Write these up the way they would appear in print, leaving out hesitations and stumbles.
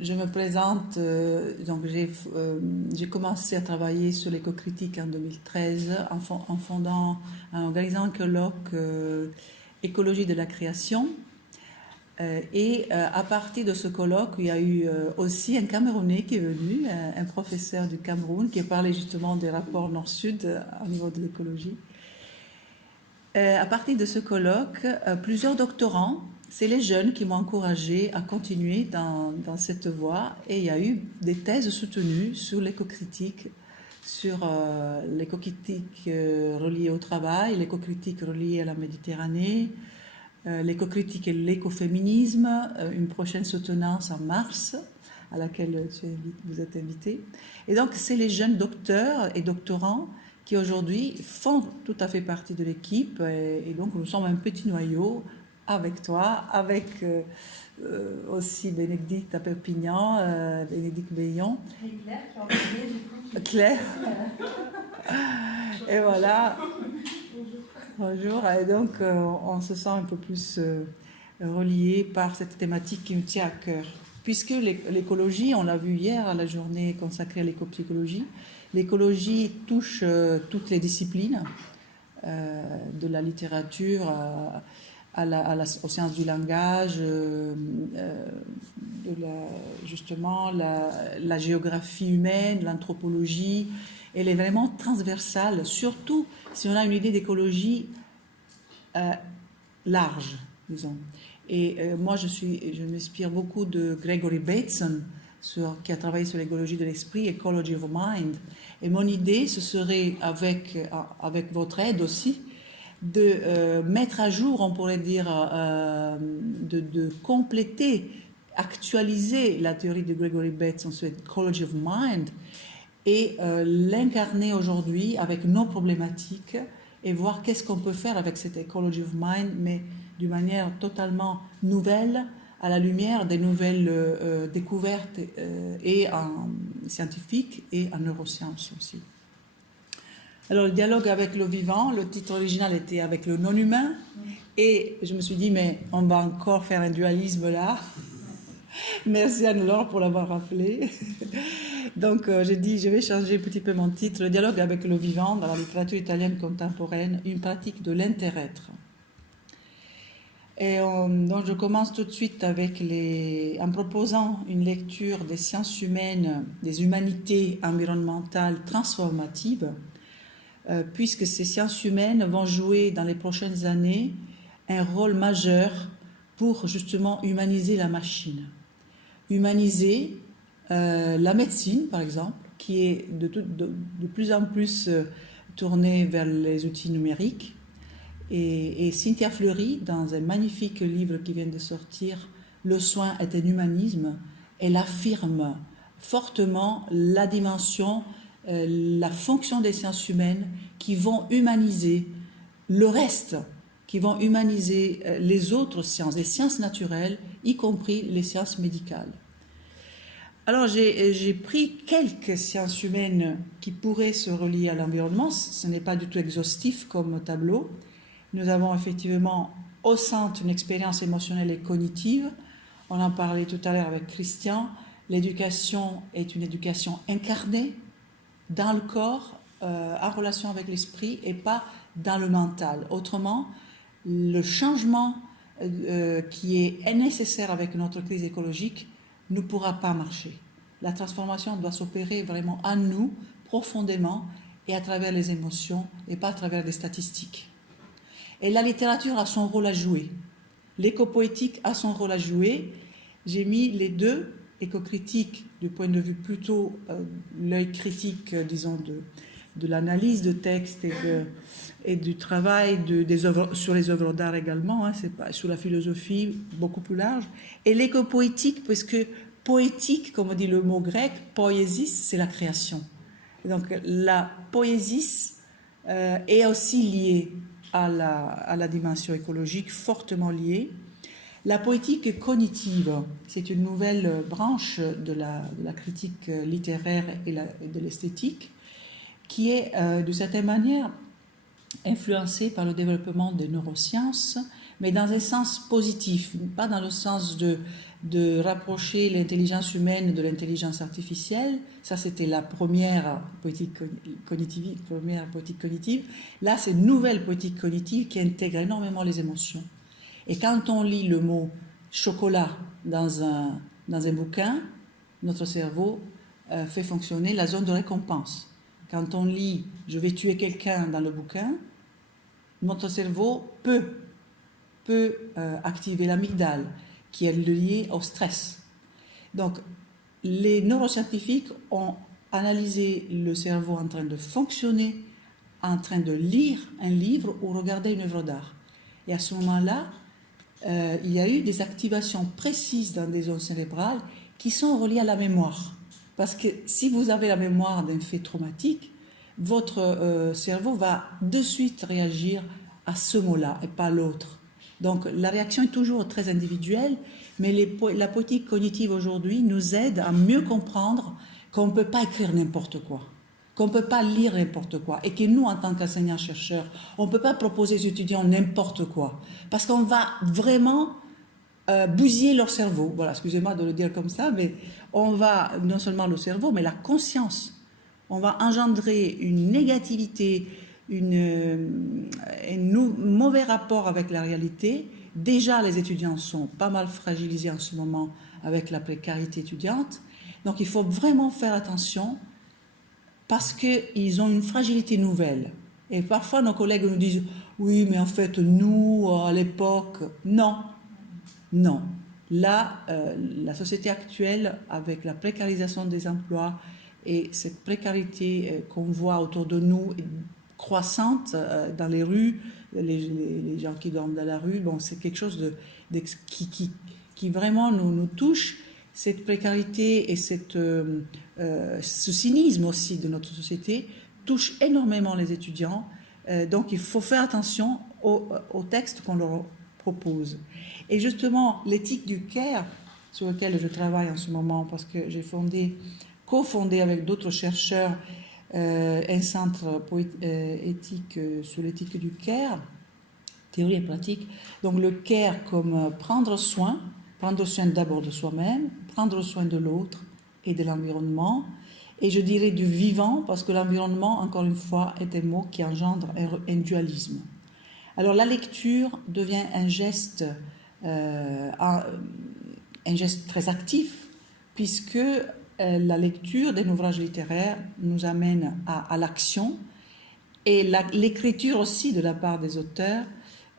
je me présente, donc j'ai commencé à travailler sur l'éco-critique en 2013 en organisant un colloque écologie de la création. À partir de ce colloque, il y a eu aussi un Camerounais qui est venu, un professeur du Cameroun, qui a parlé justement des rapports nord-sud au niveau de l'écologie. À partir de ce colloque, plusieurs doctorants, c'est les jeunes qui m'ont encouragé à continuer dans cette voie, et il y a eu des thèses soutenues sur l'éco-critique, sur l'éco-critique reliée au travail, l'éco-critique reliée à la Méditerranée, l'éco-critique et l'écoféminisme, une prochaine soutenance en mars à laquelle vous êtes invité. Et donc, c'est les jeunes docteurs et doctorants qui aujourd'hui font tout à fait partie de l'équipe. Et donc, nous sommes un petit noyau avec toi, avec aussi Bénédicte à Perpignan, Bénédicte Bayon. Et Claire qui a envoyé du coup. Claire. Et voilà. Bonjour. Et donc, on se sent un peu plus relié par cette thématique qui me tient à cœur. Puisque l'écologie, on l'a vu hier à la journée consacrée à l'éco-psychologie, l'écologie touche toutes les disciplines, de la littérature aux sciences du langage, justement la géographie humaine, l'anthropologie. Elle est vraiment transversale, surtout si on a une idée d'écologie large, disons. Et moi, je m'inspire beaucoup de Gregory Bateson, qui a travaillé sur l'écologie de l'esprit, Ecology of Mind. Et mon idée, ce serait, avec votre aide aussi, de mettre à jour, on pourrait dire, de compléter, actualiser la théorie de Gregory Bateson sur Ecology of Mind et l'incarner aujourd'hui avec nos problématiques et voir qu'est-ce qu'on peut faire avec cette Ecology of Mind, mais d'une manière totalement nouvelle, à la lumière des nouvelles découvertes et en scientifique et en neurosciences aussi. Alors, le dialogue avec le vivant, le titre original était avec le non-humain, et je me suis dit, mais on va encore faire un dualisme là. Merci Anne-Laure pour l'avoir rappelé. Donc, j'ai dit, je vais changer un petit peu mon titre, le dialogue avec le vivant dans la littérature italienne contemporaine, une pratique de l'inter-être. Et donc je commence tout de suite en proposant une lecture des sciences humaines, des humanités environnementales transformatives, puisque ces sciences humaines vont jouer dans les prochaines années un rôle majeur pour justement humaniser la machine. Humaniser la médecine, par exemple, qui est de plus en plus tournée vers les outils numériques. Et Cynthia Fleury, dans un magnifique livre qui vient de sortir, Le soin est un humanisme, elle affirme fortement la dimension, la fonction des sciences humaines qui vont humaniser le reste, qui vont humaniser les autres sciences, les sciences naturelles, y compris les sciences médicales. Alors j'ai pris quelques sciences humaines qui pourraient se relier à l'environnement, ce n'est pas du tout exhaustif comme tableau. Nous avons effectivement au centre une expérience émotionnelle et cognitive. On en parlait tout à l'heure avec Christian. L'éducation est une éducation incarnée dans le corps, en relation avec l'esprit et pas dans le mental. Autrement, le changement qui est nécessaire avec notre crise écologique ne pourra pas marcher. La transformation doit s'opérer vraiment en nous, profondément, et à travers les émotions et pas à travers des statistiques. Et la littérature a son rôle à jouer. L'éco-poétique a son rôle à jouer. J'ai mis les deux, éco-critique du point de vue plutôt l'œil critique, disons, de l'analyse de texte et du travail des œuvres, sur les œuvres d'art également, hein, c'est pas, sur la philosophie beaucoup plus large. Et l'éco-poétique, parce que poétique, comme on dit le mot grec, poiesis, c'est la création. Et donc la poiesis est aussi liée à la dimension écologique, fortement liée. La poétique cognitive, c'est une nouvelle branche de la critique littéraire et de l'esthétique, qui est de certaine manière influencée par le développement des neurosciences, mais dans un sens positif, pas dans le sens de de rapprocher l'intelligence humaine de l'intelligence artificielle. Ça, c'était la première politique cognitive. Là, c'est une nouvelle politique cognitive qui intègre énormément les émotions. Et quand on lit le mot chocolat dans un bouquin, notre cerveau fait fonctionner la zone de récompense. Quand on lit « je vais tuer quelqu'un » dans le bouquin, notre cerveau peut activer l'amygdale, qui est liée au stress. Donc, les neuroscientifiques ont analysé le cerveau en train de fonctionner, en train de lire un livre ou regarder une œuvre d'art. Et à ce moment-là, il y a eu des activations précises dans des zones cérébrales qui sont reliées à la mémoire. Parce que si vous avez la mémoire d'un fait traumatique, votre cerveau va de suite réagir à ce mot-là et pas l'autre. Donc la réaction est toujours très individuelle, mais la politique cognitive aujourd'hui nous aide à mieux comprendre qu'on ne peut pas écrire n'importe quoi, qu'on ne peut pas lire n'importe quoi, et que nous, en tant qu'enseignants-chercheurs, on ne peut pas proposer aux étudiants n'importe quoi, parce qu'on va vraiment bousiller leur cerveau. Voilà, excusez-moi de le dire comme ça, mais on va, non seulement le cerveau, mais la conscience. On va engendrer une négativité, un mauvais rapport avec la réalité. Déjà, les étudiants sont pas mal fragilisés en ce moment avec la précarité étudiante. Donc, il faut vraiment faire attention parce qu'ils ont une fragilité nouvelle. Et parfois, nos collègues nous disent « Oui, mais en fait, nous, à l'époque… » Non, non. Là, la société actuelle, avec la précarisation des emplois et cette précarité qu'on voit autour de nous, croissante dans les rues, les gens qui dorment dans la rue, bon, c'est quelque chose qui vraiment nous touche. Cette précarité et ce cynisme aussi de notre société touche énormément les étudiants. Donc il faut faire attention au texte qu'on leur propose. Et justement, l'éthique du CARE, sur lequel je travaille en ce moment, parce que j'ai cofondé avec d'autres chercheurs un centre éthique sur l'éthique du CARE, théorie et pratique. Donc le CARE comme prendre soin d'abord de soi-même, prendre soin de l'autre et de l'environnement, et je dirais du vivant, parce que l'environnement, encore une fois, est un mot qui engendre un dualisme. Alors la lecture devient un geste très actif, puisque la lecture d'un ouvrage littéraire nous amène à l'action, et l'écriture aussi de la part des auteurs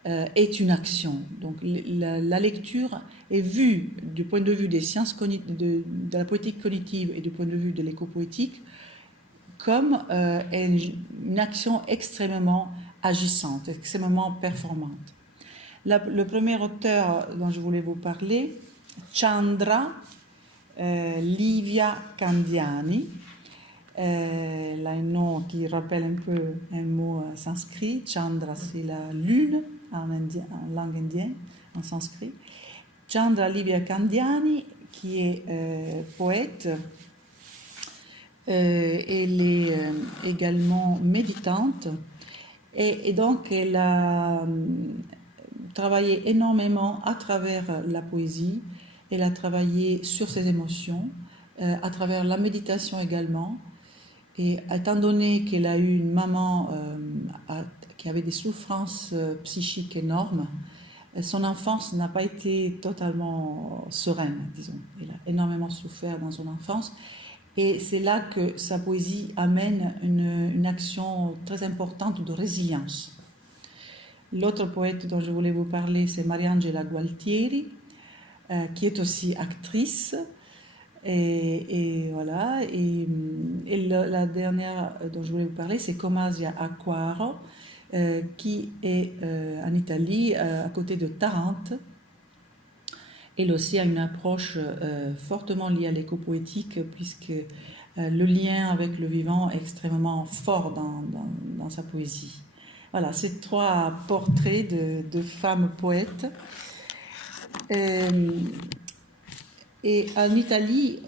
est une action. Donc la lecture est vue du point de vue des sciences de la politique cognitive et du point de vue de l'écopoétique comme une action extrêmement agissante, extrêmement performante. Le premier auteur dont je voulais vous parler, Chandra Livia Candiani, elle a un nom qui rappelle un peu un mot sanskrit. Chandra, c'est la lune en langue indienne, en sanskrit. Chandra Livia Candiani, qui est poète, elle est également méditante, et donc elle a travaillé énormément à travers la poésie. Elle a travaillé sur ses émotions, à travers la méditation également. Et étant donné qu'elle a eu une maman qui avait des souffrances psychiques énormes, son enfance n'a pas été totalement sereine, disons. Elle a énormément souffert dans son enfance. Et c'est là que sa poésie amène une action très importante de résilience. L'autre poète dont je voulais vous parler, c'est Mariangela Gualtieri, qui est aussi actrice. Et voilà. Et la dernière dont je voulais vous parler, c'est Comasia Acquaro, qui est en Italie, à côté de Tarente. Elle aussi a une approche fortement liée à l'écopoétique, puisque le lien avec le vivant est extrêmement fort dans sa poésie. Voilà, ces trois portraits de femmes poètes. Et en Italie,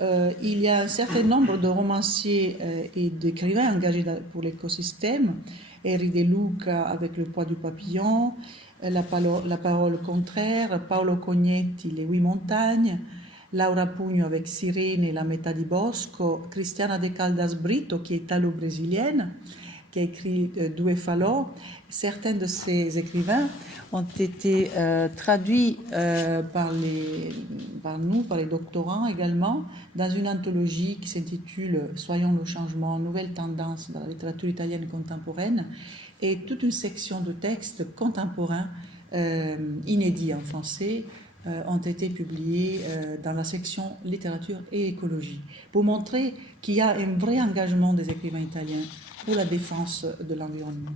il y a un certain nombre de romanciers et d'écrivains engagés pour l'écosystème. Eri De Luca avec Le poids du papillon, la parole contraire, Paolo Cognetti, Les 8 montagnes, Laura Pugno avec Sirene et la metà di Bosco, Cristiana de Caldas Brito qui est italo-brésilienne, qui a écrit Due Falò. Certains de ces écrivains ont été traduits par nous, par les doctorants également, dans une anthologie qui s'intitule Soyons le changement, nouvelles tendances dans la littérature italienne contemporaine, et toute une section de textes contemporains inédits en français ont été publiés dans la section littérature et écologie, pour montrer qu'il y a un vrai engagement des écrivains italiens pour la défense de l'environnement.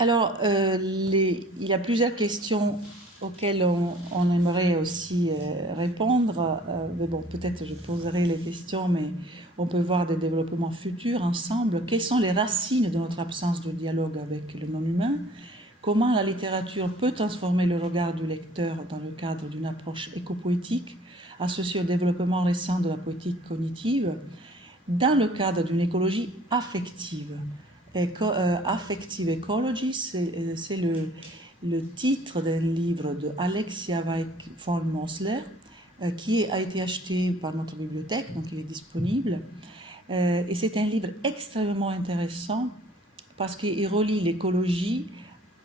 Alors, il y a plusieurs questions auxquelles on aimerait aussi répondre. Mais bon, peut-être je poserai les questions, mais on peut voir des développements futurs ensemble. Quelles sont les racines de notre absence de dialogue avec le non-humain? Comment la littérature peut transformer le regard du lecteur dans le cadre d'une approche écopoétique associée au développement récent de la poétique cognitive, dans le cadre d'une écologie affective? Affective Ecology, c'est le titre d'un livre de Alexia Weick von Mosler qui a été acheté par notre bibliothèque, donc il est disponible. Et c'est un livre extrêmement intéressant parce qu'il relie l'écologie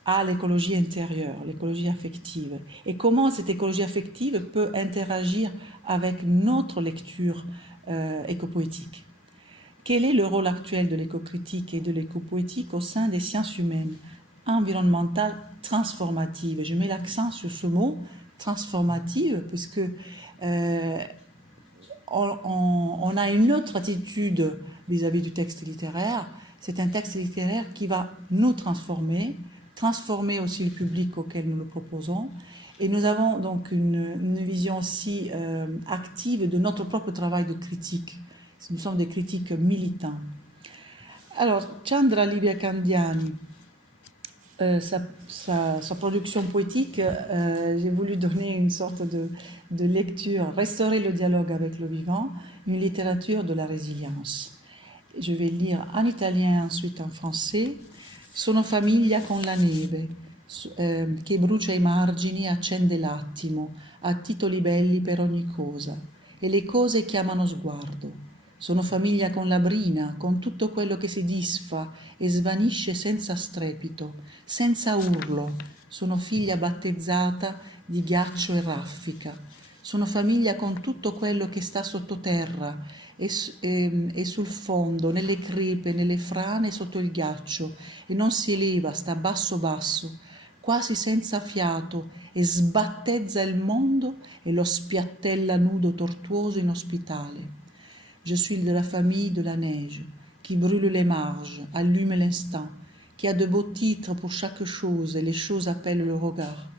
à l'écologie intérieure, l'écologie affective. Et comment cette écologie affective peut interagir avec notre lecture écopoétique. Quel est le rôle actuel de l'écocritique et de l'écopoétique au sein des sciences humaines environnementales transformatives? Je mets l'accent sur ce mot, transformative, puisque on a une autre attitude vis-à-vis du texte littéraire. C'est un texte littéraire qui va nous transformer aussi le public auquel nous le proposons. Et nous avons donc une vision aussi active de notre propre travail de critique. Nous sommes des critiques militants. Alors, Chandra Livia Candiani, sa production poétique, j'ai voulu donner une sorte de lecture, restaurer le dialogue avec le vivant, une littérature de la résilience. Je vais lire en italien, ensuite en français. Sono famiglia con la neve, che brucia i margini e accende l'attimo, a titoli belli per ogni cosa, e le cose chiamano sguardo. Sono famiglia con la brina, con tutto quello che si disfa e svanisce senza strepito, senza urlo. Sono figlia battezzata di ghiaccio e raffica. Sono famiglia con tutto quello che sta sottoterra e sul fondo, nelle crepe, nelle frane sotto il ghiaccio, e non si eleva, sta basso basso, quasi senza fiato, e sbattezza il mondo e lo spiattella nudo tortuoso inospitale. Je suis de la famille de la neige, qui brûle les marges, allume l'instant, qui a de beaux titres pour chaque chose, et les choses appellent le regard.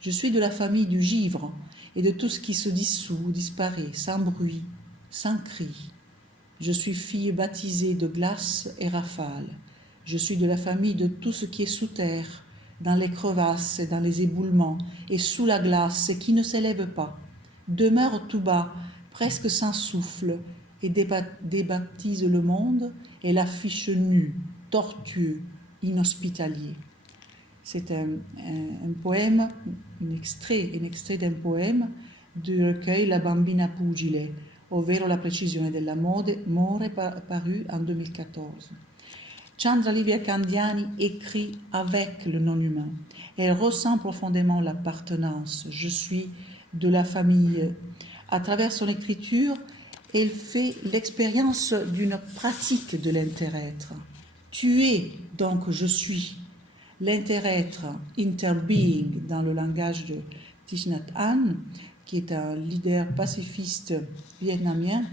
Je suis de la famille du givre, et de tout ce qui se dissout, disparaît, sans bruit, sans cri. Je suis fille baptisée de glace et rafale. Je suis de la famille de tout ce qui est sous terre, dans les crevasses et dans les éboulements, et sous la glace, et qui ne s'élève pas, demeure tout bas, presque sans souffle, et débaptise le monde et l'affiche nu, tortueux, inhospitalier. C'est un poème, un extrait d'un poème du recueil La bambina pugile, ovvero La precisione dell'amore, paru en 2014. Chandra Livia Candiani écrit avec le non-humain. Elle ressent profondément l'appartenance. Je suis de la famille. À travers son écriture, elle fait l'expérience d'une pratique de l'inter-être. Tu es, donc je suis. L'inter-être, interbeing, dans le langage de Thich Nhat Hanh, qui est un leader pacifiste vietnamien,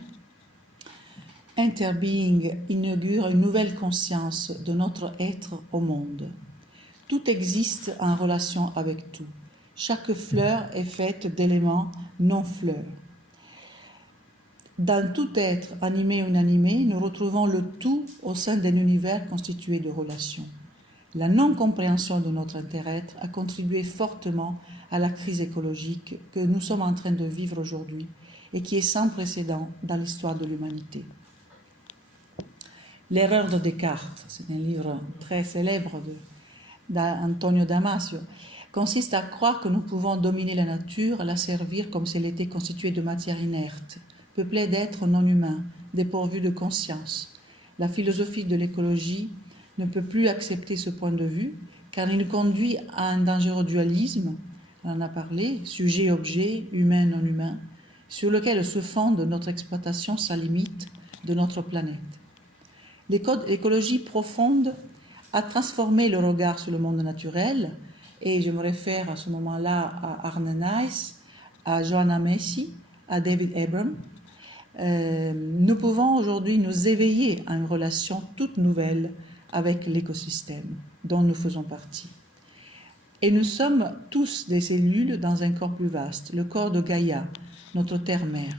interbeing inaugure une nouvelle conscience de notre être au monde. Tout existe en relation avec tout. Chaque fleur est faite d'éléments non-fleurs. Dans tout être, animé ou inanimé, nous retrouvons le tout au sein d'un univers constitué de relations. La non-compréhension de notre inter-être a contribué fortement à la crise écologique que nous sommes en train de vivre aujourd'hui et qui est sans précédent dans l'histoire de l'humanité. L'erreur de Descartes, c'est un livre très célèbre d'Antonio Damasio. consiste à croire que nous pouvons dominer la nature, la servir comme si elle était constituée de matière inerte, peuplée d'êtres non humains, dépourvus de conscience. La philosophie de l'écologie ne peut plus accepter ce point de vue, car il nous conduit à un dangereux dualisme, on en a parlé, sujet-objet, humain-non-humain, sur lequel se fonde notre exploitation sans limite de notre planète. L'écologie profonde a transformé le regard sur le monde naturel, et je me réfère à ce moment-là à Arne Naess, à Joanna Macy, à David Abram. Nous pouvons aujourd'hui nous éveiller à une relation toute nouvelle avec l'écosystème dont nous faisons partie. Et nous sommes tous des cellules dans un corps plus vaste, le corps de Gaïa, notre terre-mère.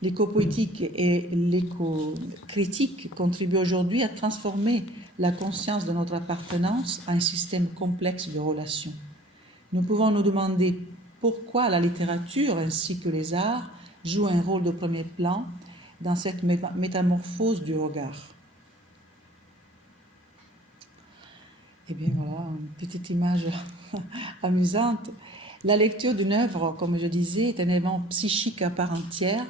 L'éco-poétique et l'éco-critique contribuent aujourd'hui à transformer la conscience de notre appartenance à un système complexe de relations. Nous pouvons nous demander pourquoi la littérature ainsi que les arts jouent un rôle de premier plan dans cette métamorphose du regard. Eh bien voilà, une petite image amusante. La lecture d'une œuvre, comme je disais, est un événement psychique à part entière.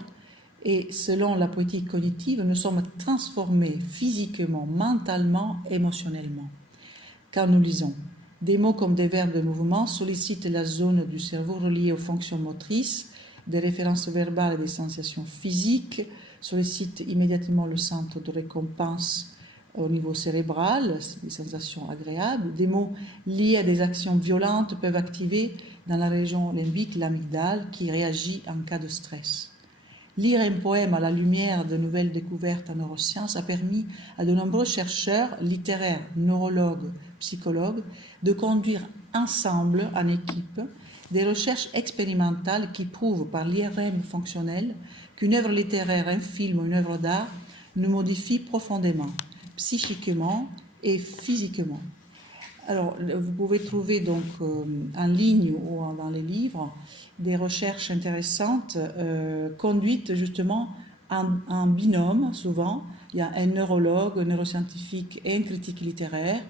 Et selon la poétique cognitive, nous sommes transformés physiquement, mentalement, émotionnellement. Quand nous lisons, des mots comme des verbes de mouvement sollicitent la zone du cerveau reliée aux fonctions motrices, des références verbales et des sensations physiques sollicitent immédiatement le centre de récompense au niveau cérébral, des sensations agréables. Des mots liés à des actions violentes peuvent activer dans la région limbique l'amygdale qui réagit en cas de stress. Lire un poème à la lumière de nouvelles découvertes en neurosciences a permis à de nombreux chercheurs, littéraires, neurologues, psychologues, de conduire ensemble, en équipe, des recherches expérimentales qui prouvent par l'IRM fonctionnel qu'une œuvre littéraire, un film ou une œuvre d'art nous modifie profondément, psychiquement et physiquement. Alors, vous pouvez trouver donc en ligne ou dans les livres des recherches intéressantes conduites justement en binôme, souvent. Il y a un neurologue, un neuroscientifique et un critique littéraire.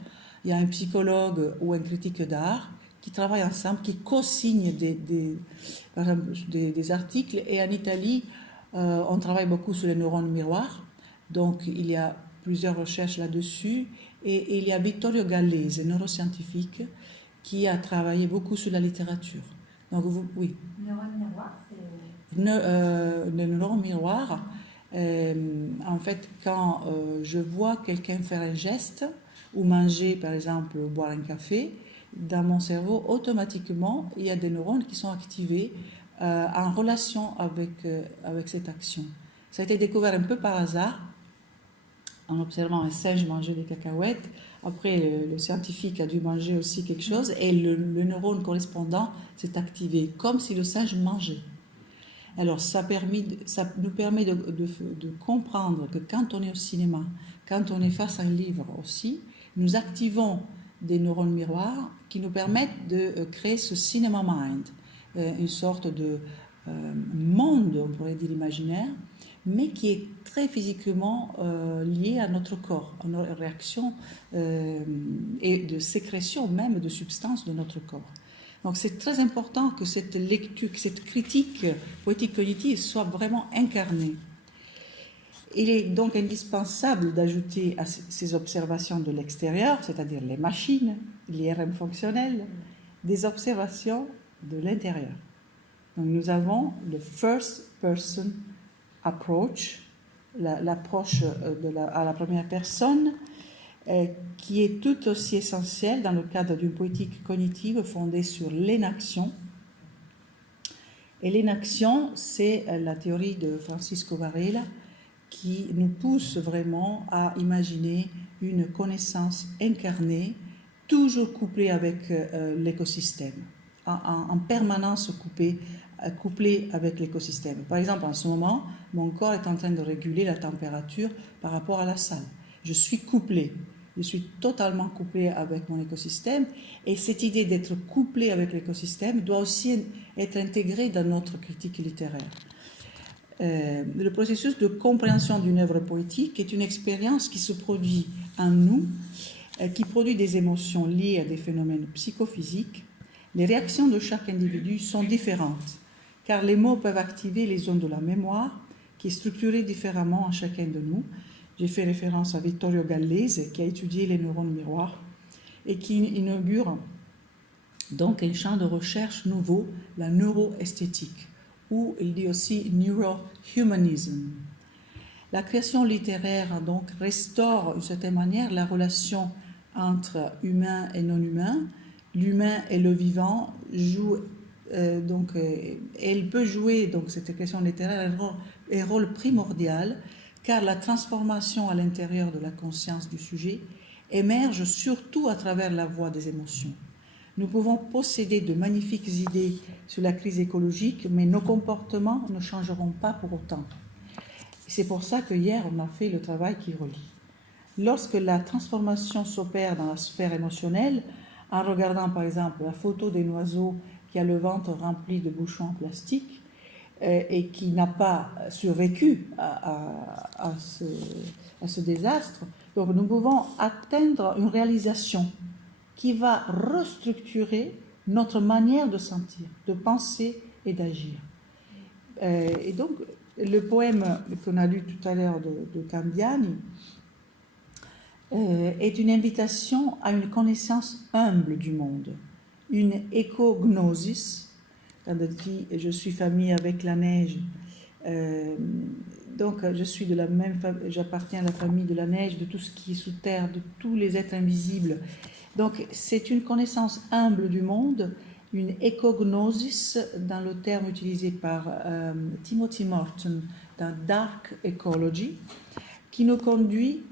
Il y a un psychologue ou un critique d'art qui travaillent ensemble, qui co-signent des articles. Et en Italie, on travaille beaucoup sur les neurones miroirs. Donc, il y a plusieurs recherches là-dessus. Et il y a Vittorio Gallese, neuroscientifique, qui a travaillé beaucoup sur la littérature. Donc, oui. Neurone miroir, c'est... Le neurone miroir, en fait, quand je vois quelqu'un faire un geste, ou manger, par exemple, ou boire un café, dans mon cerveau, automatiquement, il y a des neurones qui sont activés en relation avec cette action. Ça a été découvert un peu par hasard, en observant un singe manger des cacahuètes. Après, le scientifique a dû manger aussi quelque chose et le neurone correspondant s'est activé, comme si le singe mangeait. Alors, ça nous permet de comprendre que quand on est au cinéma, quand on est face à un livre aussi, nous activons des neurones miroirs qui nous permettent de créer ce cinéma mind, une sorte de monde, on pourrait dire imaginaire, mais qui est très physiquement lié à notre corps, à nos réactions et de sécrétion même de substances de notre corps. Donc c'est très important que cette lecture, que cette critique poétique cognitive soit vraiment incarnée. Il est donc indispensable d'ajouter à ces observations de l'extérieur, c'est-à-dire les machines, l'IRM fonctionnel, des observations de l'intérieur. Donc nous avons le first person approach, l'approche à la première personne, qui est tout aussi essentielle dans le cadre d'une politique cognitive fondée sur l'énaction. Et l'énaction, c'est la théorie de Francisco Varela qui nous pousse vraiment à imaginer une connaissance incarnée, toujours couplée avec l'écosystème, en permanence couplée avec l'écosystème. Par exemple, en ce moment, mon corps est en train de réguler la température par rapport à la salle. Je suis couplée. Je suis totalement couplée avec mon écosystème et cette idée d'être couplée avec l'écosystème doit aussi être intégrée dans notre critique littéraire. Le processus de compréhension d'une œuvre poétique est une expérience qui se produit en nous, qui produit des émotions liées à des phénomènes psychophysiques Les réactions de chaque individu sont différentes, car les mots peuvent activer les zones de la mémoire, qui est structurée différemment en chacun de nous. J'ai fait référence à Vittorio Gallese, qui a étudié les neurones miroirs et qui inaugure donc un champ de recherche nouveau, la neuroesthétique, ou il dit aussi neurohumanism. La création littéraire donc restaure d'une certaine manière la relation entre humain et non humain. L'humain et le vivant jouent elle peut jouer donc cette création littéraire un rôle primordial, car la transformation à l'intérieur de la conscience du sujet émerge surtout à travers la voie des émotions. Nous pouvons posséder de magnifiques idées sur la crise écologique, mais nos comportements ne changeront pas pour autant. C'est pour ça que hier, on a fait le travail qui relie. Lorsque la transformation s'opère dans la sphère émotionnelle, en regardant par exemple la photo d'un oiseau qui a le ventre rempli de bouchons en plastique et qui n'a pas survécu à ce désastre, donc nous pouvons atteindre une réalisation qui va restructurer notre manière de sentir, de penser et d'agir. Et donc, le poème qu'on a lu tout à l'heure de Candiani est une invitation à une connaissance humble du monde, une écognosis. Quand elle dit « je suis famille avec la neige », donc j'appartiens à la famille de la neige, de tout ce qui est sous terre, de tous les êtres invisibles. Donc c'est une connaissance humble du monde, une écognosis dans le terme utilisé par Timothy Morton dans Dark Ecology, qui nous conduit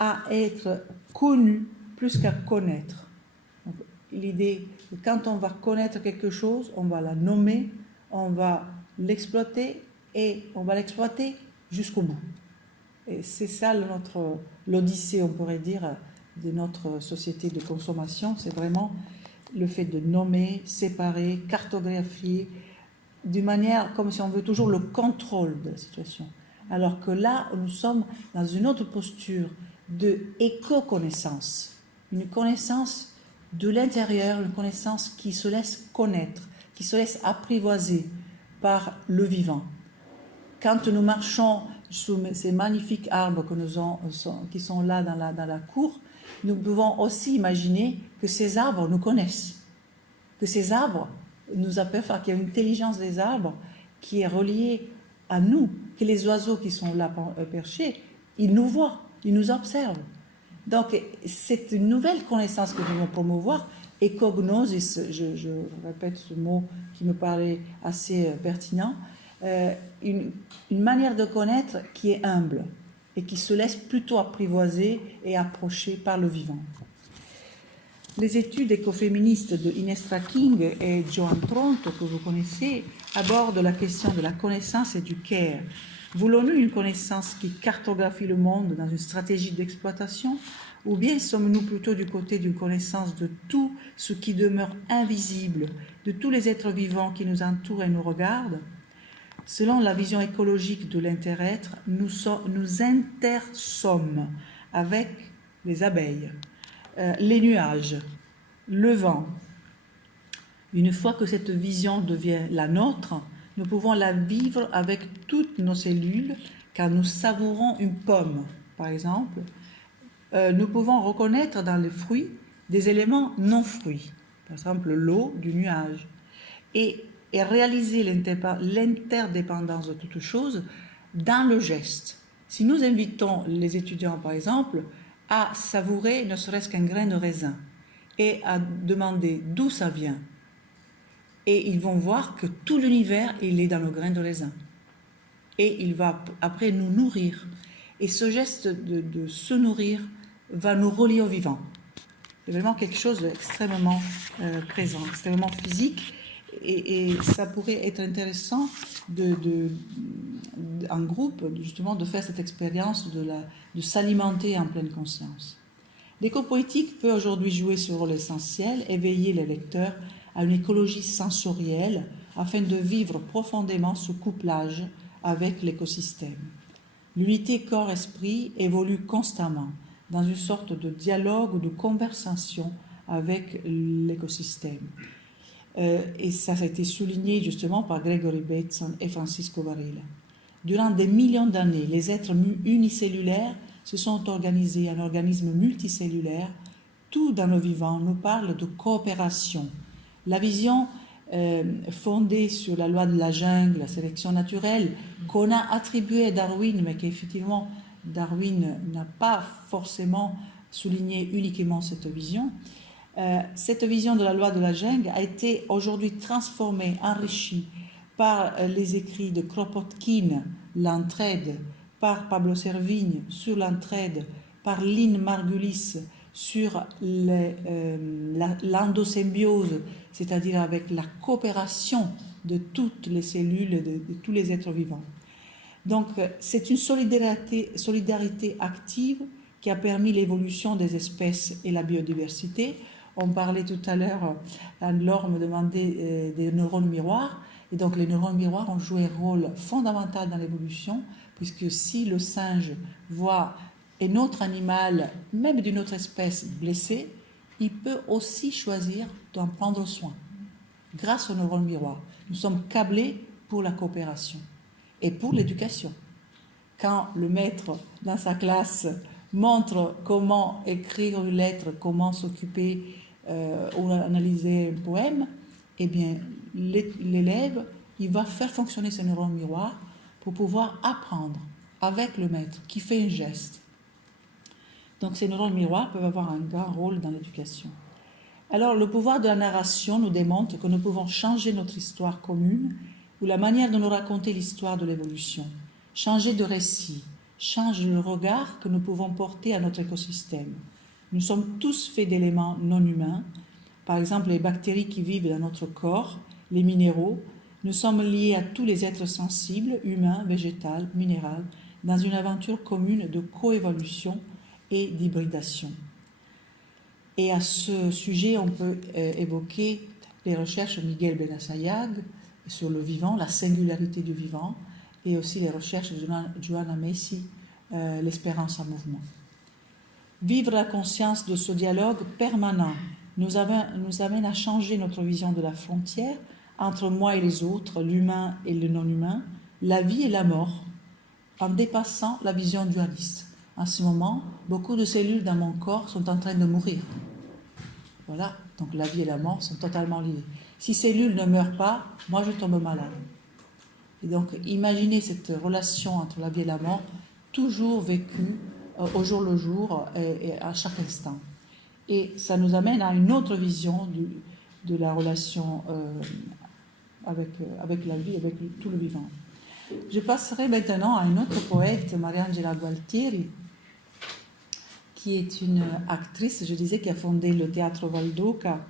à être connus plus qu'à connaître. Donc, l'idée que quand on va connaître quelque chose, on va la nommer, on va l'exploiter et on va l'exploiter jusqu'au bout. Et c'est ça l'odyssée, on pourrait dire, de notre société de consommation. C'est vraiment le fait de nommer, séparer, cartographier, d'une manière comme si on veut toujours le contrôle de la situation. Alors que là, nous sommes dans une autre posture de éco-connaissance, une connaissance de l'intérieur, une connaissance qui se laisse connaître, qui se laisse apprivoiser par le vivant. Quand nous marchons sous ces magnifiques arbres qui sont là dans la cour, nous pouvons aussi imaginer que ces arbres nous connaissent, que ces arbres nous aperçoivent, qu'il y a une intelligence des arbres qui est reliée à nous, que les oiseaux qui sont là perchés, ils nous voient, ils nous observent. Donc, c'est une nouvelle connaissance que nous devons promouvoir. Écognosis, je répète ce mot qui me paraît assez pertinent, une manière de connaître qui est humble et qui se laisse plutôt apprivoiser et approcher par le vivant. Les études écoféministes de Ines King et Joan Tronto, que vous connaissez, abordent la question de la connaissance et du care. Voulons-nous une connaissance qui cartographie le monde dans une stratégie d'exploitation, ou bien sommes-nous plutôt du côté d'une connaissance de tout ce qui demeure invisible, de tous les êtres vivants qui nous entourent et nous regardent? Selon la vision écologique de l'inter-être, nous intersommes avec les abeilles, les nuages, le vent. Une fois que cette vision devient la nôtre, nous pouvons la vivre avec toutes nos cellules, car nous savourons une pomme, par exemple. Nous pouvons reconnaître dans les fruits des éléments non-fruits, par exemple l'eau du nuage, et réaliser l'interdépendance de toutes choses dans le geste. Si nous invitons les étudiants, par exemple, à savourer ne serait-ce qu'un grain de raisin et à demander d'où ça vient, et ils vont voir que tout l'univers, il est dans le grain de raisin. Et il va après nous nourrir. Et ce geste de se nourrir va nous relier au vivant. C'est vraiment quelque chose d'extrêmement présent, extrêmement physique. Et ça pourrait être intéressant en groupe, justement, de faire cette expérience de s'alimenter en pleine conscience. L'écopoétique peut aujourd'hui jouer ce rôle essentiel, éveiller les lecteurs à une écologie sensorielle afin de vivre profondément ce couplage avec l'écosystème. L'unité corps-esprit évolue constamment dans une sorte de dialogue ou de conversation avec l'écosystème. et ça a été souligné justement par Gregory Bateson et Francisco Varela. Durant des millions d'années, les êtres unicellulaires se sont organisés en organismes multicellulaires. Tout dans le vivant nous parle de coopération. La vision fondée sur la loi de la jungle, la sélection naturelle, qu'on a attribuée à Darwin, mais qu'effectivement Darwin n'a pas forcément souligné uniquement cette vision de la loi de la jungle a été aujourd'hui transformée, enrichie par les écrits de Kropotkin, l'entraide, par Pablo Servigne sur l'entraide, par Lynn Margulis sur l'endosymbiose, c'est-à-dire avec la coopération de toutes les cellules, de tous les êtres vivants. Donc c'est une solidarité active qui a permis l'évolution des espèces et la biodiversité. On parlait tout à l'heure, Anne-Laure me demandait des neurones miroirs, et donc les neurones miroirs ont joué un rôle fondamental dans l'évolution, puisque si le singe voit un autre animal, même d'une autre espèce, blessé, il peut aussi choisir d'en prendre soin, grâce aux neurones miroirs. Nous sommes câblés pour la coopération et pour l'éducation. Quand le maître, dans sa classe, montre comment écrire une lettre, comment s'occuper ou analyser un poème, eh bien, l'élève, il va faire fonctionner ses neurones miroirs pour pouvoir apprendre avec le maître qui fait un geste. Donc, ces neurones miroirs peuvent avoir un grand rôle dans l'éducation. Alors, le pouvoir de la narration nous démontre que nous pouvons changer notre histoire commune ou la manière de nous raconter l'histoire de l'évolution, changer de récit, change le regard que nous pouvons porter à notre écosystème. Nous sommes tous faits d'éléments non humains, par exemple les bactéries qui vivent dans notre corps, les minéraux. Nous sommes liés à tous les êtres sensibles, humains, végétaux, minéraux, dans une aventure commune de coévolution et d'hybridation. Et à ce sujet, on peut évoquer les recherches de Miguel Benassayag sur le vivant, la singularité du vivant, et aussi les recherches de Joanna Macy, l'espérance en mouvement. Vivre la conscience de ce dialogue permanent nous amène à changer notre vision de la frontière entre moi et les autres, l'humain et le non-humain, la vie et la mort, en dépassant la vision dualiste. En ce moment, beaucoup de cellules dans mon corps sont en train de mourir. Voilà, donc la vie et la mort sont totalement liées. Si ces cellules ne meurent pas, moi je tombe malade. Et donc, imaginez cette relation entre la vie et la mort, toujours vécue au jour le jour et à chaque instant. Et ça nous amène à une autre vision de la relation avec la vie, avec tout le vivant. Je passerai maintenant à une autre poète, Mariangela Gualtieri, qui est une actrice, je disais, qui a fondé le Théâtre Valdoca.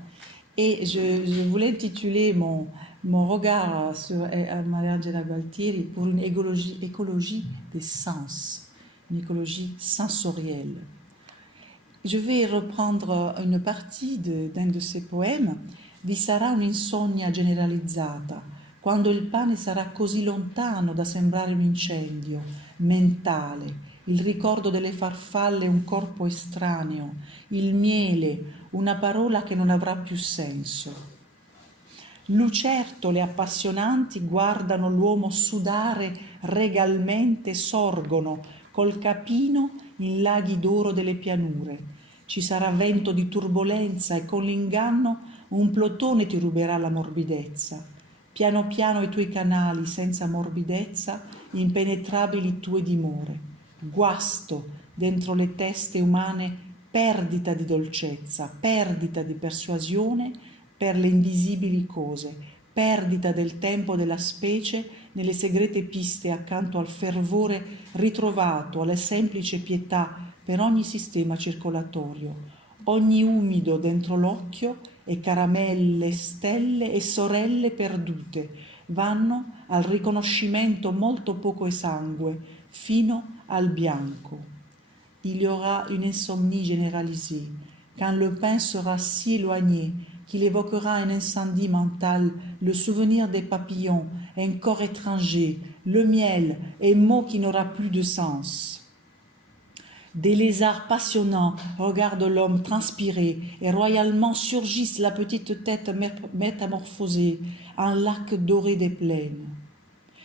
Et je voulais intituler mon regard sur Mariangela Gualtieri pour une écologie des sens, une écologie sensorielle. Je vais reprendre une partie d'un de ses poèmes. Vi sarà un'insonnia generalizzata quando il pane sarà così lontano da sembrare un incendio mentale, il ricordo delle farfalle un corpo estraneo, il miele una parola che non avrà più senso. Lucertole appassionanti guardano l'uomo sudare regalmente e sorgono col capino in laghi d'oro delle pianure. Ci sarà vento di turbolenza e con l'inganno un plotone ti ruberà la morbidezza. Piano piano i tuoi canali senza morbidezza, impenetrabili tue dimore. Guasto dentro le teste umane, perdita di dolcezza, perdita di persuasione per le invisibili cose, perdita del tempo della specie nelle segrete piste accanto al fervore ritrovato, alla semplice pietà per ogni sistema circolatorio, ogni umido dentro l'occhio e caramelle, stelle e sorelle perdute vanno al riconoscimento molto poco esangue fino al bianco. Il y aura une insomnie généralisée quand le pain sera si éloigné qu'il évoquera un incendie mental, le souvenir des papillons, un corps étranger, le miel, un mot qui n'aura plus de sens. Des lézards passionnants regardent l'homme transpirer et royalement surgissent la petite tête métamorphosée en lac doré des plaines.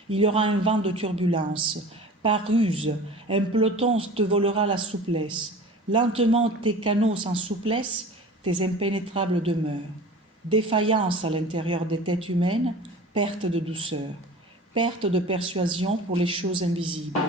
Il y aura un vent de turbulence. Par ruse, un peloton te volera la souplesse. Lentement tes canaux sans souplesse, tes impénétrables demeures. Défaillance à l'intérieur des têtes humaines, perte de douceur, perte de persuasion pour les choses invisibles,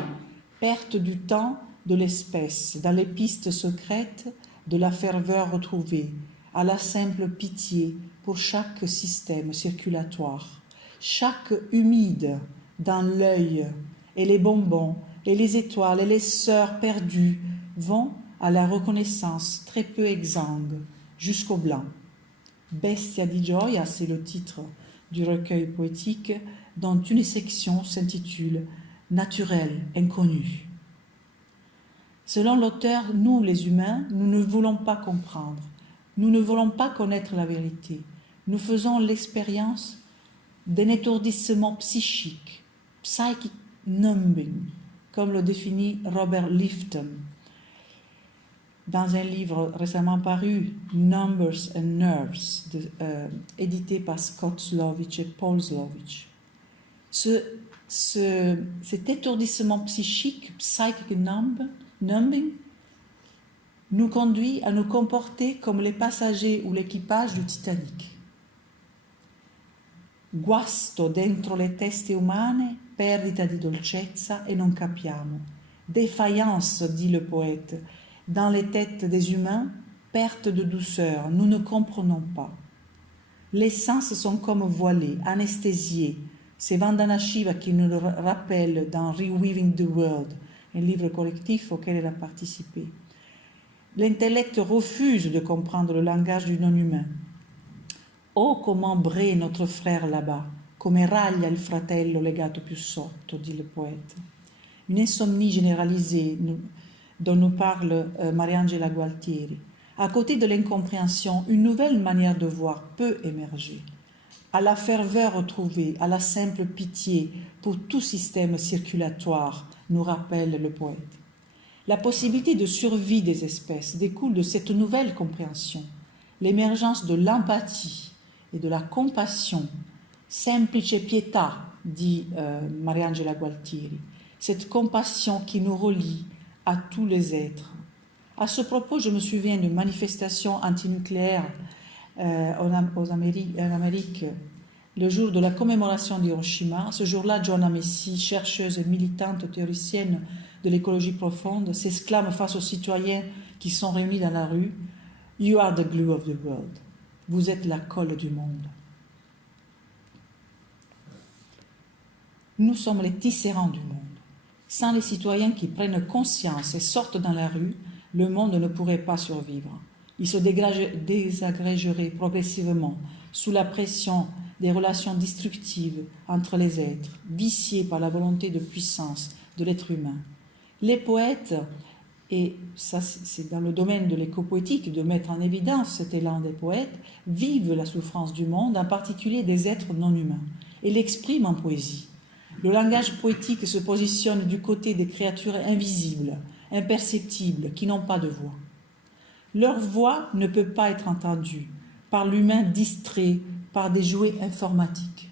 perte du temps, de l'espèce, dans les pistes secrètes de la ferveur retrouvée, à la simple pitié pour chaque système circulatoire, chaque humide dans l'œil, et les bonbons, et les étoiles, et les sœurs perdues vont à la reconnaissance très peu exsangue, jusqu'au blanc. Bestia di gioia, c'est le titre du recueil poétique dont une section s'intitule « Naturel, inconnu ». Selon l'auteur, nous les humains, nous ne voulons pas comprendre, nous ne voulons pas connaître la vérité. Nous faisons l'expérience d'un étourdissement psychique, psychic numbing, comme le définit Robert Lifton dans un livre récemment paru, Numbers and Nerves, édité par Scott Slovich et Paul Slovich. Cet étourdissement psychique, psychic numbing, nous conduit à nous comporter comme les passagers ou l'équipage du Titanic. Guasto dentro le teste umane, perdita di dolcezza e non capiamo. Défaillance, dit le poète, dans les têtes des humains, perte de douceur, nous ne comprenons pas. Les sens sont comme voilés, anesthésiés. C'est Vandana Shiva qui nous le rappelle dans Reweaving the World, un livre collectif auquel elle a participé. L'intellect refuse de comprendre le langage du non-humain. Oh, comment brille notre frère là-bas, come raglia il fratello legato più sotto, dit le poète. Une insomnie généralisée dont nous parle Mariangela Gualtieri. À côté de l'incompréhension, une nouvelle manière de voir peut émerger. À la ferveur retrouvée, à la simple pitié pour tout système circulatoire, nous rappelle le poète. La possibilité de survie des espèces découle de cette nouvelle compréhension, l'émergence de l'empathie et de la compassion, semplice pietà, dit Mariangela Gualtieri, cette compassion qui nous relie à tous les êtres. À ce propos, je me souviens d'une manifestation antinucléaire en Amérique le jour de la commémoration d'Hiroshima. Ce jour-là, Joanna Macy, chercheuse et militante théoricienne de l'écologie profonde, s'exclame face aux citoyens qui sont réunis dans la rue « You are the glue of the world ». Vous êtes la colle du monde. Nous sommes les tisserands du monde. Sans les citoyens qui prennent conscience et sortent dans la rue, le monde ne pourrait pas survivre. Il se désagrégerait progressivement sous la pression des relations destructives entre les êtres, viciées par la volonté de puissance de l'être humain. Les poètes, et ça c'est dans le domaine de l'éco-poétique de mettre en évidence cet élan des poètes, vivent la souffrance du monde, en particulier des êtres non humains, et l'expriment en poésie. Le langage poétique se positionne du côté des créatures invisibles, imperceptibles, qui n'ont pas de voix. Leur voix ne peut pas être entendue par l'humain distrait par des jouets informatiques,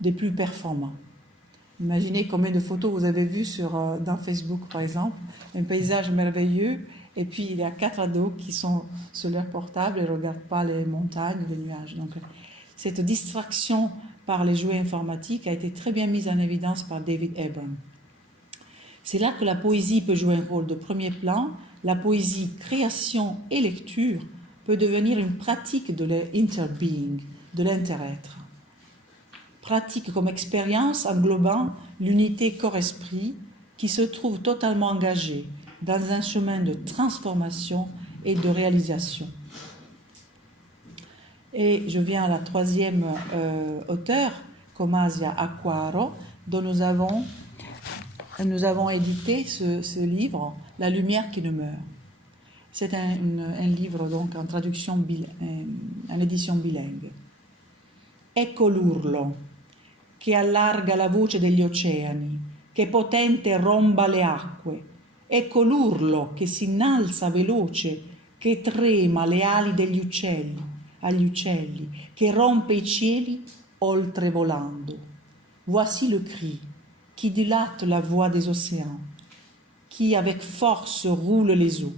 des plus performants. Imaginez combien de photos vous avez vues dans Facebook, par exemple, un paysage merveilleux, et puis il y a 4 ados qui sont sur leur portable et ne regardent pas les montagnes, les nuages. Donc, cette distraction par les jouets informatiques a été très bien mise en évidence par David Abram. C'est là que la poésie peut jouer un rôle de premier plan. La poésie, création et lecture peut devenir une pratique de l'interbeing, de l'interêtre. Pratique comme expérience englobant l'unité corps-esprit qui se trouve totalement engagée dans un chemin de transformation et de réalisation. Et je viens à la troisième auteure, Comasia Acquaro, dont nous avons édité ce livre, La lumière qui ne meurt. C'est un livre donc en traduction, en édition bilingue. Ecco l'urlo che allarga la voce degli oceani, che potente romba le acque, ecco l'urlo che si innalza veloce, che trema le ali agli uccelli, che rompe i cieli oltrevolando. Voici le cri qui dilate la voix des océans, qui avec force roule les eaux.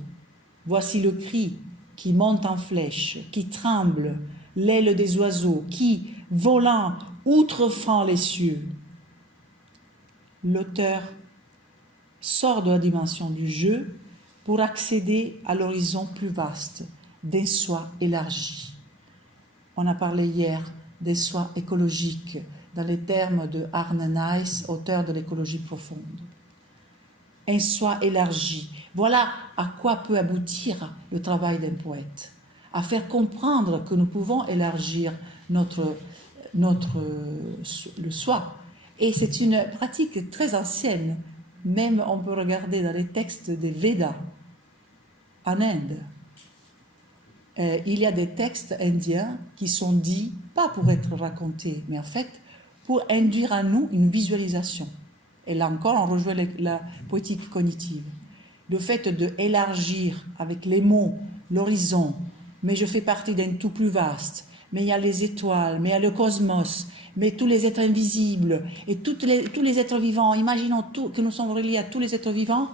Voici le cri qui monte en flèche, qui tremble l'aile des oiseaux, qui, volant, outrefend les cieux. L'auteur sort de la dimension du jeu pour accéder à l'horizon plus vaste d'un soi élargi. On a parlé hier des soins écologiques dans les termes de Arne Naess, auteur de l'écologie profonde. Un soi élargi. Voilà à quoi peut aboutir le travail d'un poète, à faire comprendre que nous pouvons élargir le soi. Et c'est une pratique très ancienne. Même on peut regarder dans les textes des Védas en Inde. Il y a des textes indiens qui sont dits, pas pour être racontés, mais en fait pour induire en nous une visualisation. Et là encore, on rejoint la poétique cognitive. Le fait d'élargir avec les mots l'horizon, mais je fais partie d'un tout plus vaste, mais il y a les étoiles, mais il y a le cosmos, mais tous les êtres invisibles, et tous les êtres vivants, imaginons que nous sommes reliés à tous les êtres vivants.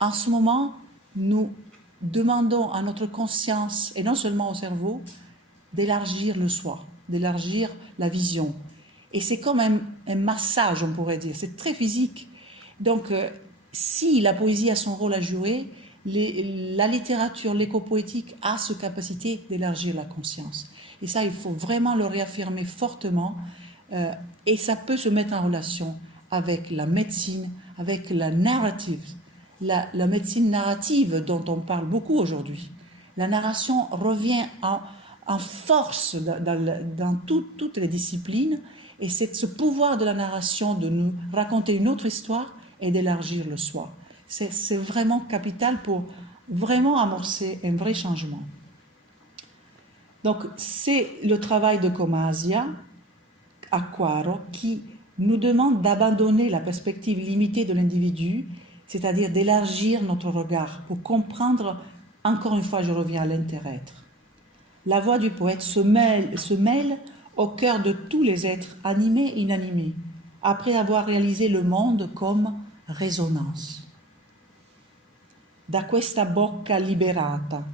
En ce moment, nous demandons à notre conscience, et non seulement au cerveau, d'élargir le soi, d'élargir la vision. Et c'est comme un massage, on pourrait dire, c'est très physique. Donc, si la poésie a son rôle à jouer, la littérature, l'éco-poétique a cette capacité d'élargir la conscience. Et ça, il faut vraiment le réaffirmer fortement. Et ça peut se mettre en relation avec la médecine, avec la narrative. La médecine narrative dont on parle beaucoup aujourd'hui. La narration revient en force dans toutes les disciplines. Et c'est ce pouvoir de la narration de nous raconter une autre histoire et d'élargir le soi. C'est vraiment capital pour vraiment amorcer un vrai changement. Donc, c'est le travail de Comasia, à Quaro, qui nous demande d'abandonner la perspective limitée de l'individu, c'est-à-dire d'élargir notre regard pour comprendre, encore une fois, je reviens à l'inter-être. La voix du poète se mêle au cœur de tous les êtres, animés et inanimés, après avoir réalisé le monde comme résonance. Da questa bocca liberata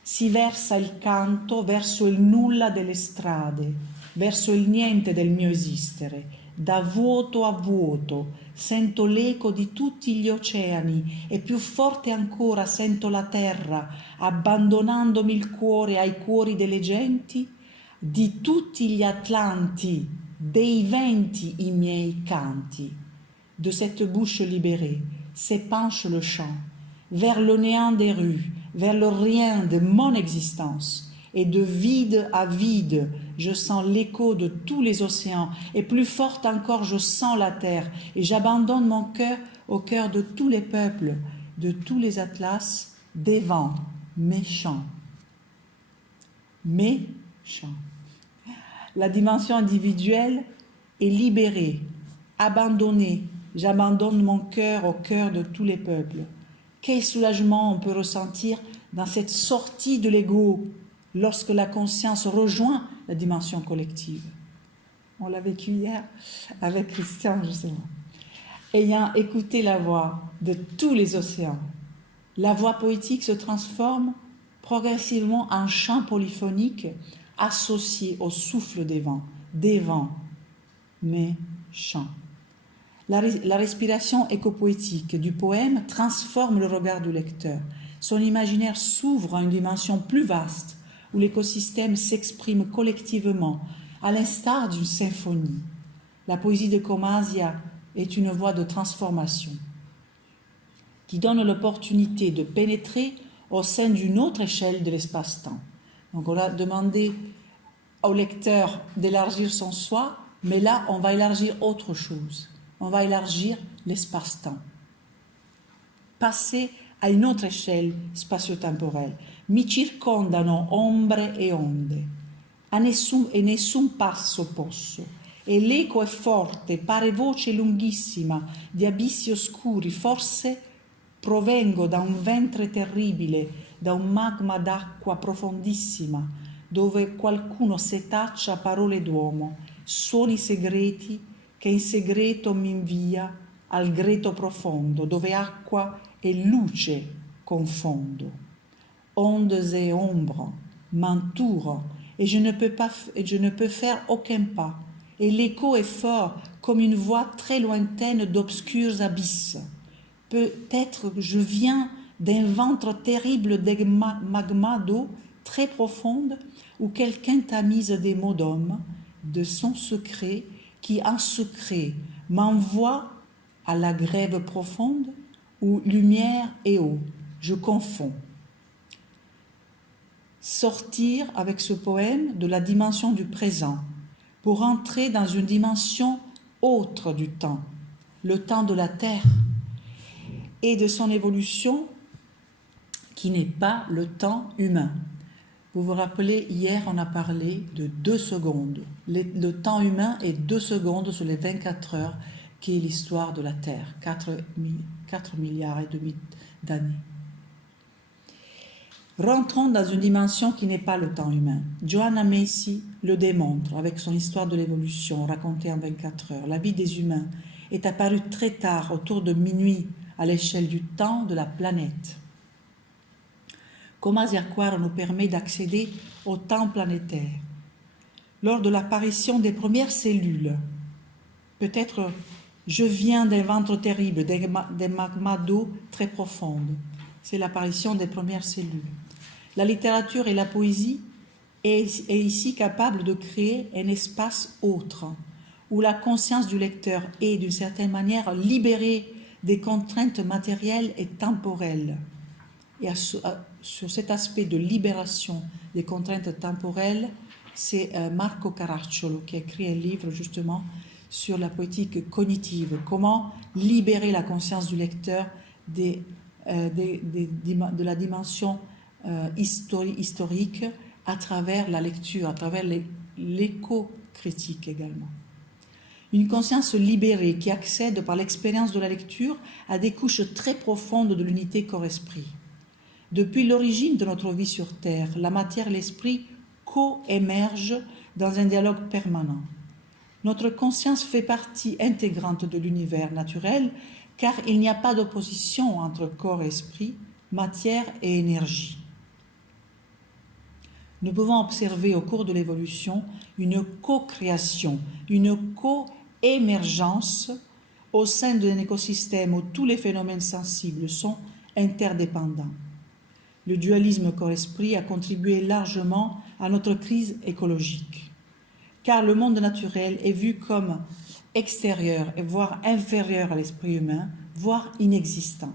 si versa il canto verso il nulla delle strade, verso il niente del mio esistere. Da vuoto a vuoto sento l'eco di tutti gli oceani e più forte ancora sento la terra, abbandonandomi il cuore ai cuori delle genti, di tutti gli atlanti, dei venti i miei canti. De cette bouche libérée s'épanche le chant, vers le néant des rues, vers le rien de mon existence. Et de vide à vide, je sens l'écho de tous les océans, et plus forte encore, je sens la terre, et j'abandonne mon cœur au cœur de tous les peuples, de tous les atlas, des vents méchants. Méchants. La dimension individuelle est libérée, abandonnée. J'abandonne mon cœur au cœur de tous les peuples. Quel soulagement on peut ressentir dans cette sortie de l'ego, lorsque la conscience rejoint la dimension collective. On l'a vécu hier avec Christian, justement. Ayant écouté la voix de tous les océans, la voix poétique se transforme progressivement en chant polyphonique associé au souffle des vents, mais chant. La respiration écopoétique du poème transforme le regard du lecteur. Son imaginaire s'ouvre à une dimension plus vaste, où l'écosystème s'exprime collectivement, à l'instar d'une symphonie. La poésie de Comasia est une voie de transformation qui donne l'opportunité de pénétrer au sein d'une autre échelle de l'espace-temps. Donc on a demandé au lecteur d'élargir son soi, mais là on va élargir autre chose. On va élargir l'espace-temps. Passer a une autre échelle spatio-temporelle. Mi circondano ombre e onde, e nessun passo posso, e l'eco è forte, pare voce lunghissima di abissi oscuri, forse provengo da un ventre terribile, da un magma d'acqua profondissima, dove qualcuno setaccia parole d'uomo, suoni segreti che in segreto mi invia al greto profondo, dove acqua e luce confondo. Ondes et ombres m'entourent et je ne peux faire aucun pas. Et l'écho est fort comme une voix très lointaine d'obscurs abysses. Peut-être que je viens d'un ventre terrible de magma d'eau très profonde où quelqu'un tamise des mots d'homme, de son secret, qui en secret m'envoie à la grève profonde où lumière et eau, je confonds. Sortir avec ce poème de la dimension du présent pour entrer dans une dimension autre du temps, le temps de la Terre et de son évolution qui n'est pas le temps humain. Vous vous rappelez, hier on a parlé de 2 secondes. Le temps humain est 2 secondes sur les 24 heures qui est l'histoire de la Terre, 4 milliards et demi d'années. Rentrons dans une dimension qui n'est pas le temps humain. Joanna Macy le démontre avec son histoire de l'évolution racontée en 24 heures. La vie des humains est apparue très tard, autour de minuit, à l'échelle du temps de la planète. Comasi Acquaro nous permet d'accéder au temps planétaire. Lors de l'apparition des premières cellules, peut-être je viens d'un ventre terrible, des magmas d'eau très profondes. C'est l'apparition des premières cellules. La littérature et la poésie est ici capable de créer un espace autre, où la conscience du lecteur est d'une certaine manière libérée des contraintes matérielles et temporelles. Et sur cet aspect de libération des contraintes temporelles, c'est Marco Caracciolo qui a écrit un livre justement sur la poétique cognitive, comment libérer la conscience du lecteur de la dimension historique à travers la lecture, à travers l'éco-critique également. Une conscience libérée qui accède par l'expérience de la lecture à des couches très profondes de l'unité corps-esprit. Depuis l'origine de notre vie sur Terre, la matière et l'esprit co-émergent dans un dialogue permanent. Notre conscience fait partie intégrante de l'univers naturel car il n'y a pas d'opposition entre corps et esprit, matière et énergie. Nous pouvons observer au cours de l'évolution une co-création, une co-émergence au sein d'un écosystème où tous les phénomènes sensibles sont interdépendants. Le dualisme corps-esprit a contribué largement à notre crise écologique, car le monde naturel est vu comme extérieur, voire inférieur à l'esprit humain, voire inexistant.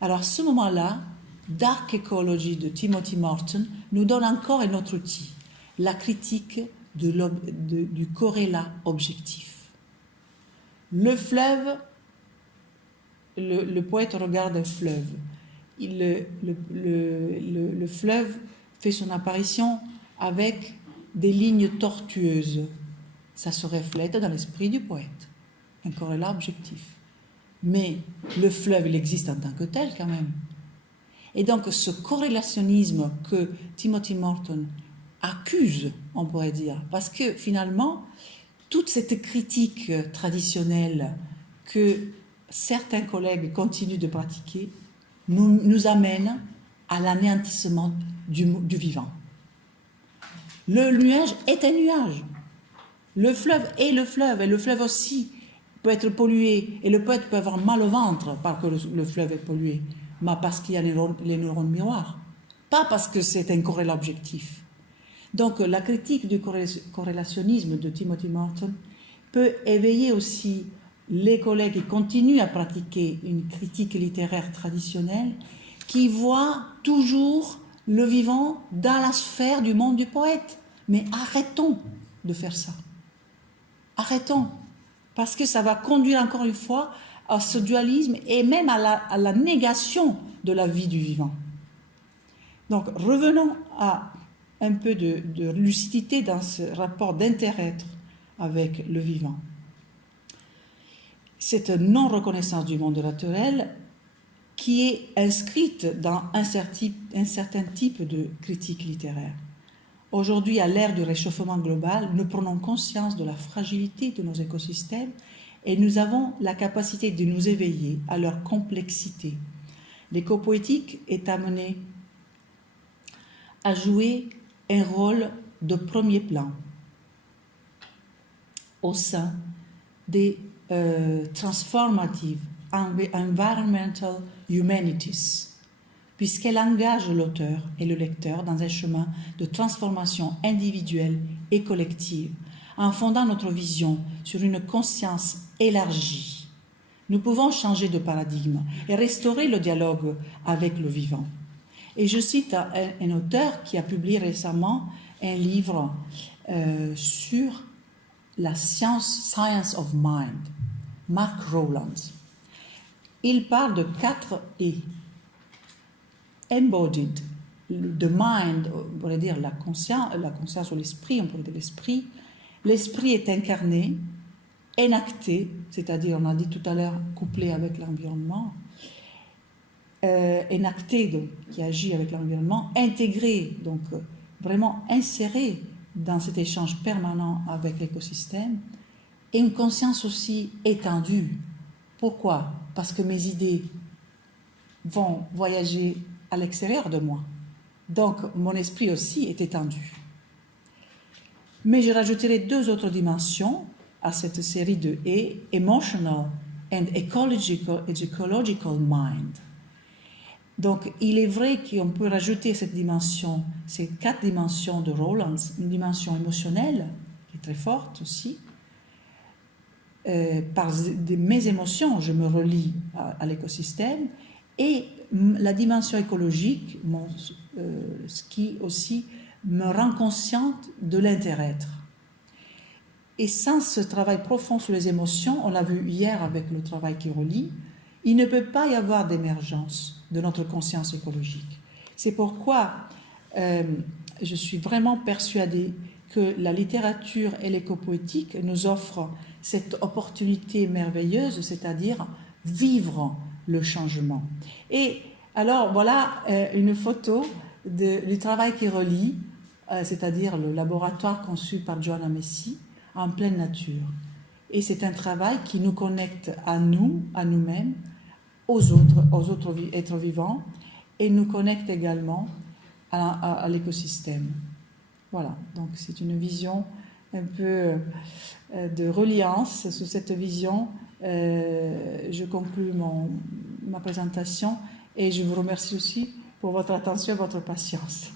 Alors à ce moment-là, Dark Ecology de Timothy Morton nous donne encore un autre outil, la critique du corrélat objectif. Le fleuve, le poète regarde un fleuve. Le fleuve fait son apparition avec des lignes tortueuses. Ça se reflète dans l'esprit du poète, un corrélat objectif. Mais le fleuve, il existe en tant que tel quand même. Et donc ce corrélationnisme que Timothy Morton accuse, on pourrait dire, parce que finalement, toute cette critique traditionnelle que certains collègues continuent de pratiquer nous amène à l'anéantissement du vivant. Le nuage est un nuage. Le fleuve est le fleuve, et le fleuve aussi peut être pollué, et le poète peut avoir mal au ventre parce que le fleuve est pollué, mais parce qu'il y a les neurones miroirs, pas parce que c'est un corrélat objectif. Donc la critique du corrélationnisme de Timothy Morton peut éveiller aussi les collègues qui continuent à pratiquer une critique littéraire traditionnelle, qui voient toujours le vivant dans la sphère du monde du poète. Mais arrêtons de faire ça. Arrêtons. Parce que ça va conduire encore une fois à ce dualisme et même à la négation de la vie du vivant. Donc revenons à un peu de lucidité dans ce rapport d'inter-être avec le vivant. Cette non-reconnaissance du monde naturel qui est inscrite dans un certain type de critique littéraire. Aujourd'hui, à l'ère du réchauffement global, nous prenons conscience de la fragilité de nos écosystèmes et nous avons la capacité de nous éveiller à leur complexité. L'écopoétique est amenée à jouer un rôle de premier plan au sein des transformative environmental humanities, puisqu'elle engage l'auteur et le lecteur dans un chemin de transformation individuelle et collective, en fondant notre vision sur une conscience élargie. Nous pouvons changer de paradigme et restaurer le dialogue avec le vivant. Et je cite un auteur qui a publié récemment un livre sur la science of mind, Mark Rowland. Il parle de 4 E. Embodied, the mind, on pourrait dire la conscience ou l'esprit, on pourrait dire l'esprit. L'esprit est incarné, enacté, c'est-à-dire, on a dit tout à l'heure, couplé avec l'environnement, enacté, donc, qui agit avec l'environnement, intégré, donc vraiment inséré dans cet échange permanent avec l'écosystème, et une conscience aussi étendue. Pourquoi ? Parce que mes idées vont voyager à l'extérieur de moi. Donc, mon esprit aussi est étendu. Mais je rajouterai 2 autres dimensions à cette série de E, emotional and ecological mind. Donc, il est vrai qu'on peut rajouter cette dimension, ces 4 dimensions de Rowland, une dimension émotionnelle, qui est très forte aussi. Par mes émotions, je me relie à l'écosystème, et la dimension écologique, ce qui aussi me rend consciente de l'intérêt-être. Et sans ce travail profond sur les émotions, on l'a vu hier avec le travail qui relie, il ne peut pas y avoir d'émergence de notre conscience écologique. C'est pourquoi je suis vraiment persuadée que la littérature et l'écopoétique nous offrent cette opportunité merveilleuse, c'est-à-dire vivre le changement. Et alors voilà une photo du travail qui relie, c'est-à-dire le laboratoire conçu par Joanna Messi en pleine nature. Et c'est un travail qui nous connecte à nous, à nous-mêmes, aux autres êtres vivants, et nous connecte également à l'écosystème. Voilà, donc c'est une vision un peu de reliance. Sous cette vision, je conclus ma présentation et je vous remercie aussi pour votre attention et votre patience.